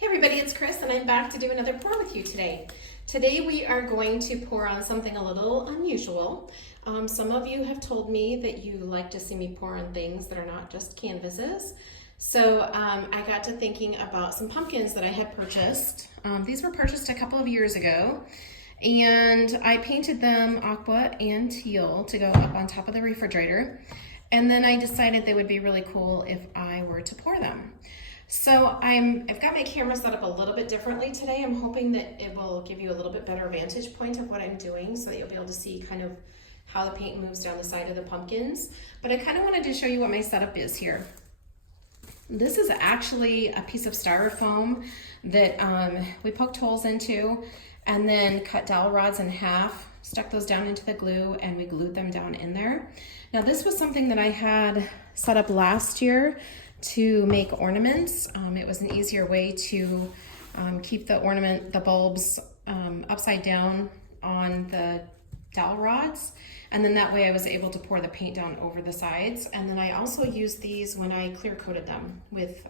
Hey everybody, it's Chris and I'm back to do another pour with you today. Today we are going to pour on something a little unusual. Some of you have told me that you like to see me pour on things that are not just canvases. So I got to thinking about some pumpkins that I had purchased. These were purchased a couple of years ago and I painted them aqua and teal to go up on top of the refrigerator. And then I decided they would be really cool if I were to pour them. So I've got my camera set up a little bit differently today. I'm hoping that it will give you a little bit better vantage point of what I'm doing so that you'll be able to see kind of how the paint moves down the side of the pumpkins. But I kind of wanted to show you what my setup is here. This is actually a piece of styrofoam that we poked holes into and then cut dowel rods in half, stuck those down into the glue, and we glued them down in there. Now this was something that I had set up last year to make ornaments. It was an easier way to keep the bulbs upside down on the dowel rods, and then that way I was able to pour the paint down over the sides. And then I also used these when I clear coated them with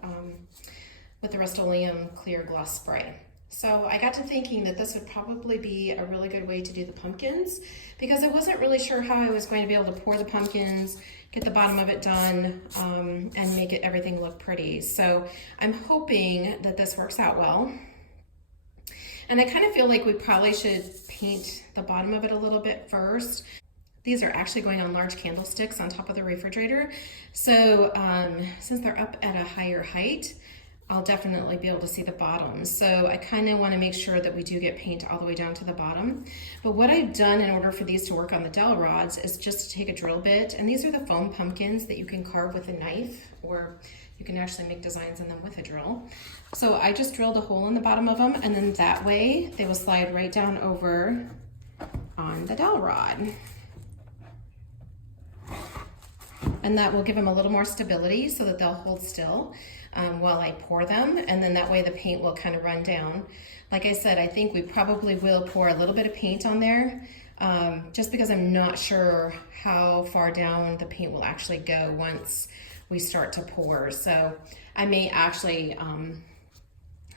the Rust-Oleum clear gloss spray. So I got to thinking that this would probably be a really good way to do the pumpkins, because I wasn't really sure how I was going to be able to pour the pumpkins, get the bottom of it done, and make everything look pretty. So I'm hoping that this works out well. And I kind of feel like we probably should paint the bottom of it a little bit first. These are actually going on large candlesticks on top of the refrigerator. So since they're up at a higher height, I'll definitely be able to see the bottom. So I kind of want to make sure that we do get paint all the way down to the bottom. But what I've done in order for these to work on the dowel rods is just to take a drill bit, and these are the foam pumpkins that you can carve with a knife, or you can actually make designs in them with a drill. So I just drilled a hole in the bottom of them, and then that way they will slide right down over on the dowel rod. And that will give them a little more stability so that they'll hold still while I pour them, and then that way the paint will kind of run down. Like I said, I think we probably will pour a little bit of paint on there, just because I'm not sure how far down the paint will actually go once we start to pour. So I may actually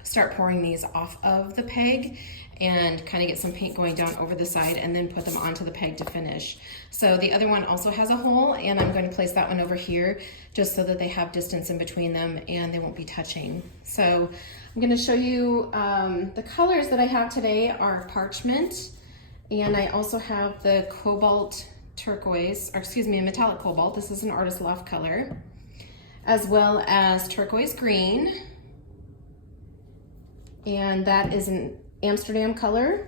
start pouring these off of the peg and kind of get some paint going down over the side and then put them onto the peg to finish. So the other one also has a hole, and I'm going to place that one over here just so that they have distance in between them and they won't be touching. So I'm going to show you the colors that I have today are Parchment, and I also have the Cobalt turquoise, or excuse me, a metallic cobalt. This is an Artist Loft color, as well as turquoise green, and that is an Amsterdam color,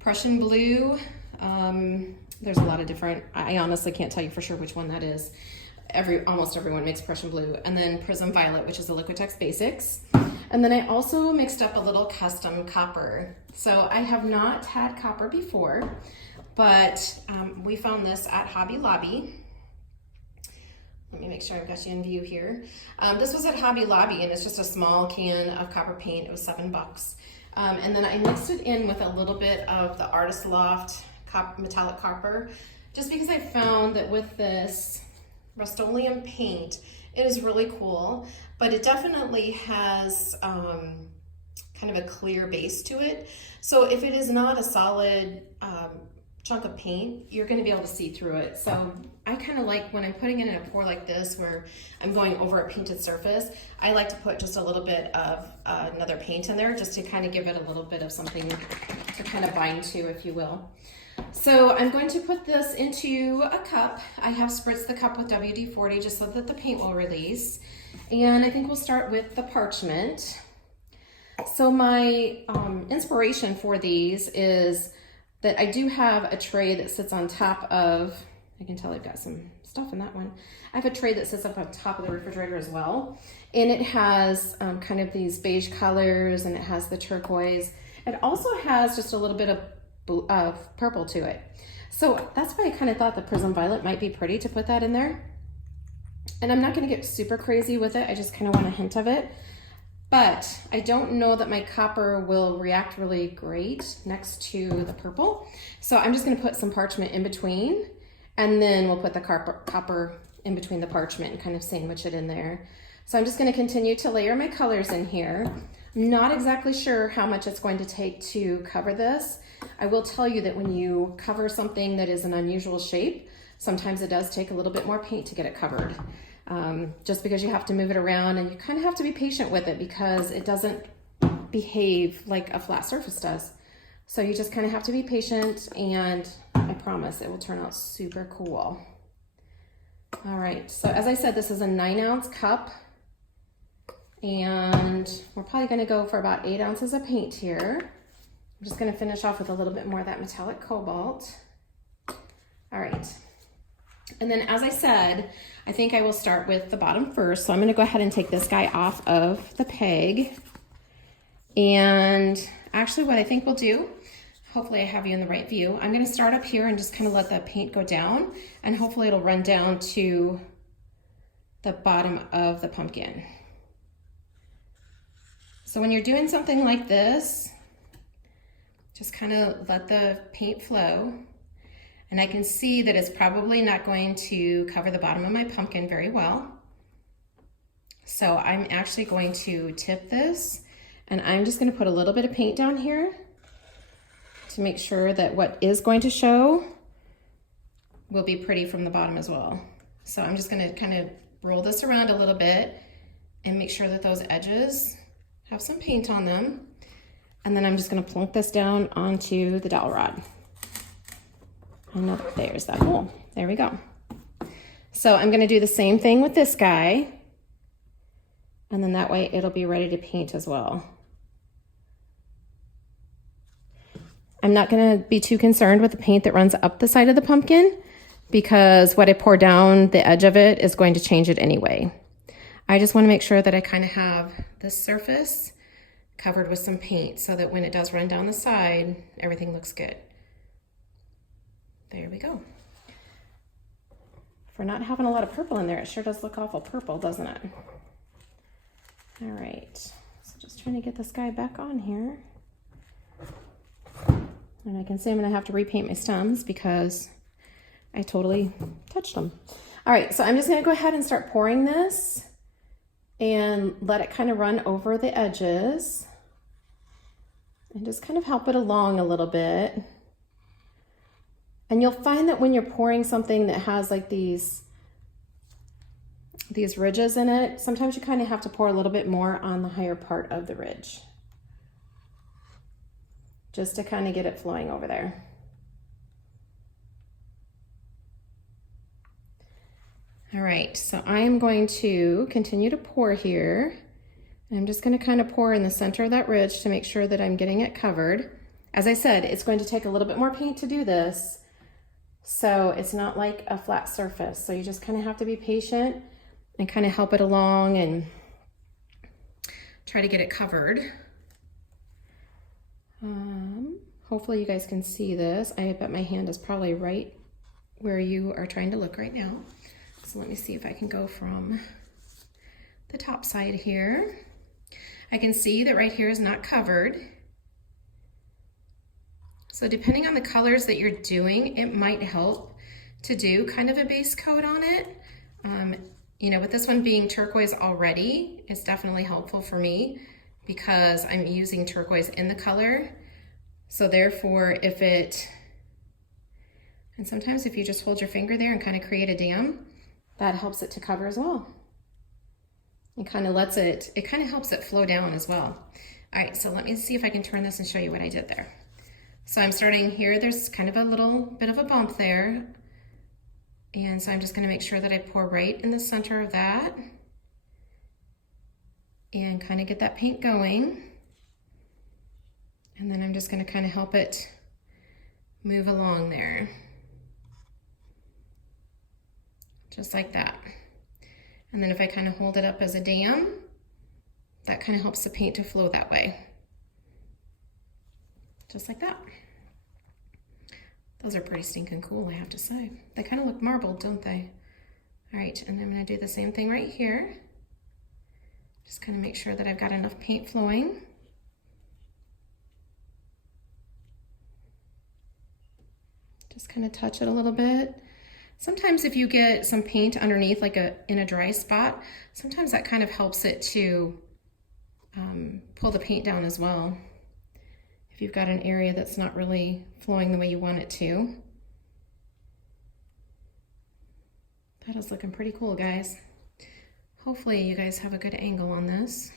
Prussian blue. There's a lot of different, I honestly can't tell you for sure which one that is. Almost everyone makes Prussian blue. And then Prism violet, which is the Liquitex Basics. And then I also mixed up a little custom copper. So I have not had copper before, but we found this at Hobby Lobby. Let me make sure I've got you in view here. This was at Hobby Lobby, and it's just a small can of copper paint. It was $7. And then I mixed it in with a little bit of the Artist Loft metallic copper, just because I found that with this Rust-Oleum paint, it is really cool, but it definitely has kind of a clear base to it. So if it is not a solid chunk of paint, you're going to be able to see through it. So I kind of like when I'm putting it in a pour like this where I'm going over a painted surface, I like to put just a little bit of another paint in there just to kind of give it a little bit of something to kind of bind to, if you will. So I'm going to put this into a cup. I have spritzed the cup with WD-40 just so that the paint will release. And I think we'll start with the Parchment. So my inspiration for these is that I do have a tray that sits on top of, I can tell I've got some stuff in that one. I have a tray that sits up on top of the refrigerator as well. And it has kind of these beige colors, and it has the turquoise. It also has just a little bit of purple to it. So that's why I kind of thought the Prism Violet might be pretty to put that in there. And I'm not gonna get super crazy with it. I just kind of want a hint of it. But I don't know that my copper will react really great next to the purple. So I'm just gonna put some Parchment in between, and then we'll put the copper in between the Parchment and kind of sandwich it in there. So I'm just gonna continue to layer my colors in here. Not exactly sure how much it's going to take to cover this. I will tell you that when you cover something that is an unusual shape, sometimes it does take a little bit more paint to get it covered. Just because you have to move it around, and you kind of have to be patient with it because it doesn't behave like a flat surface does. So you just kind of have to be patient, and I promise it will turn out super cool. All right, so as I said, this is a 9-ounce cup, and we're probably gonna go for about 8 ounces of paint here. I'm just gonna finish off with a little bit more of that metallic cobalt. All right, and then as I said, I think I will start with the bottom first. So I'm gonna go ahead and take this guy off of the peg. And actually what I think we'll do, hopefully I have you in the right view, I'm gonna start up here and just kind of let the paint go down, and hopefully it'll run down to the bottom of the pumpkin. So when you're doing something like this, just kind of let the paint flow. And I can see that it's probably not going to cover the bottom of my pumpkin very well. So I'm actually going to tip this, and I'm just gonna put a little bit of paint down here to make sure that what is going to show will be pretty from the bottom as well. So I'm just gonna kind of roll this around a little bit and make sure that those edges have some paint on them. And then I'm just gonna plunk this down onto the dowel rod. And there's that hole. There we go. So I'm gonna do the same thing with this guy. And then that way it'll be ready to paint as well. I'm not gonna be too concerned with the paint that runs up the side of the pumpkin, because what I pour down the edge of it is going to change it anyway. I just wanna make sure that I kind of have this surface covered with some paint so that when it does run down the side, everything looks good. There we go. For not having a lot of purple in there, it sure does look awful purple, doesn't it? All right, so just trying to get this guy back on here. And I can see I'm gonna have to repaint my stems because I totally touched them. All right, so I'm just gonna go ahead and start pouring this and let it kind of run over the edges and just kind of help it along a little bit. And you'll find that when you're pouring something that has like these ridges in it, sometimes you kind of have to pour a little bit more on the higher part of the ridge, just to kind of get it flowing over there. All right, so I am going to continue to pour here. And I'm just gonna kind of pour in the center of that ridge to make sure that I'm getting it covered. As I said, it's going to take a little bit more paint to do this, so it's not like a flat surface. So you just kind of have to be patient and kind of help it along and try to get it covered. Hopefully you guys can see this. I bet my hand is probably right where you are trying to look right now. So let me see if I can go from the top side here. I can see that right here is not covered. So depending on the colors that you're doing, it might help to do kind of a base coat on it. You know, with this one being turquoise already, it's definitely helpful for me because I'm using turquoise in the color. So therefore, and sometimes if you just hold your finger there and kind of create a dam, that helps it to cover as well. It kind of helps it flow down as well. All right, so let me see if I can turn this and show you what I did there. So I'm starting here, there's kind of a little bit of a bump there. And so I'm just gonna make sure that I pour right in the center of that and kind of get that paint going. And then I'm just gonna kind of help it move along there. Just like that. And then if I kind of hold it up as a dam, that kind of helps the paint to flow that way. Just like that. Those are pretty stinking cool, I have to say. They kind of look marbled, don't they? All right, and then I'm gonna do the same thing right here. Just kind of make sure that I've got enough paint flowing. Just kind of touch it a little bit. Sometimes if you get some paint underneath, like in a dry spot, sometimes that kind of helps it to pull the paint down as well. If you've got an area that's not really flowing the way you want it to. That is looking pretty cool, guys. Hopefully you guys have a good angle on this.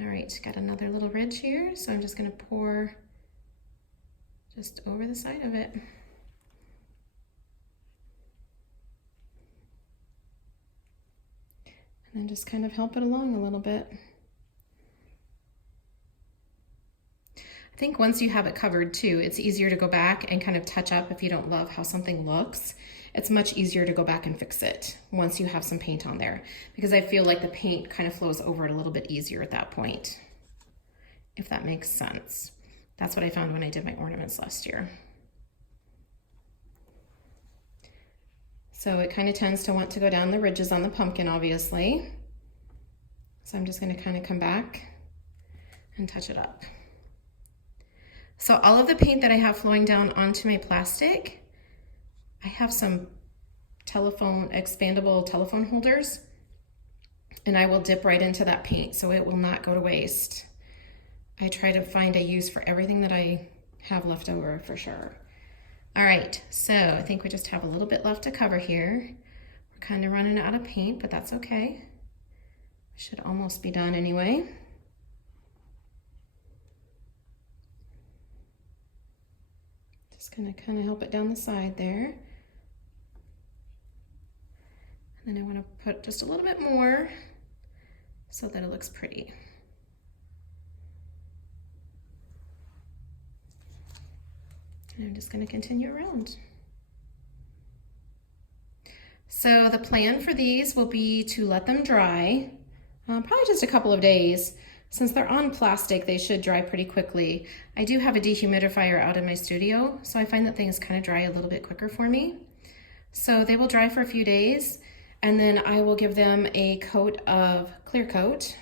All right, got another little ridge here, so I'm just gonna pour just over the side of it. And then just kind of help it along a little bit. I think once you have it covered too, it's easier to go back and kind of touch up if you don't love how something looks. It's much easier to go back and fix it once you have some paint on there, because I feel like the paint kind of flows over it a little bit easier at that point, if that makes sense. That's what I found when I did my ornaments last year. So it kind of tends to want to go down the ridges on the pumpkin, obviously. So I'm just going to kind of come back and touch it up. So all of the paint that I have flowing down onto my plastic, I have some expandable telephone holders, and I will dip right into that paint so it will not go to waste. I try to find a use for everything that I have left over for sure. All right, so I think we just have a little bit left to cover here. We're kind of running out of paint, but that's okay. Should almost be done anyway. Just gonna kind of help it down the side there. And then I want to put just a little bit more so that it looks pretty. And I'm just going to continue around. So the plan for these will be to let them dry, probably just a couple of days. Since they're on plastic, they should dry pretty quickly. I do have a dehumidifier out in my studio, so I find that things kind of dry a little bit quicker for me. So they will dry for a few days, and then I will give them a coat of clear coat,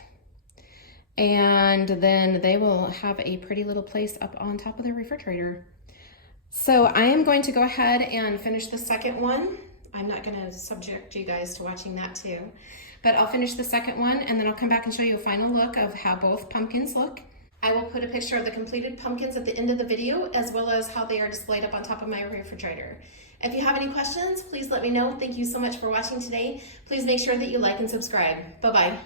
and then they will have a pretty little place up on top of their refrigerator. So I am going to go ahead and finish the second one. I'm not going to subject you guys to watching that too, but I'll finish the second one, and then I'll come back and show you a final look of how both pumpkins look. I will put a picture of the completed pumpkins at the end of the video, as well as how they are displayed up on top of my refrigerator. If you have any questions, please let me know. Thank you so much for watching today. Please make sure that you like and subscribe. Bye-bye.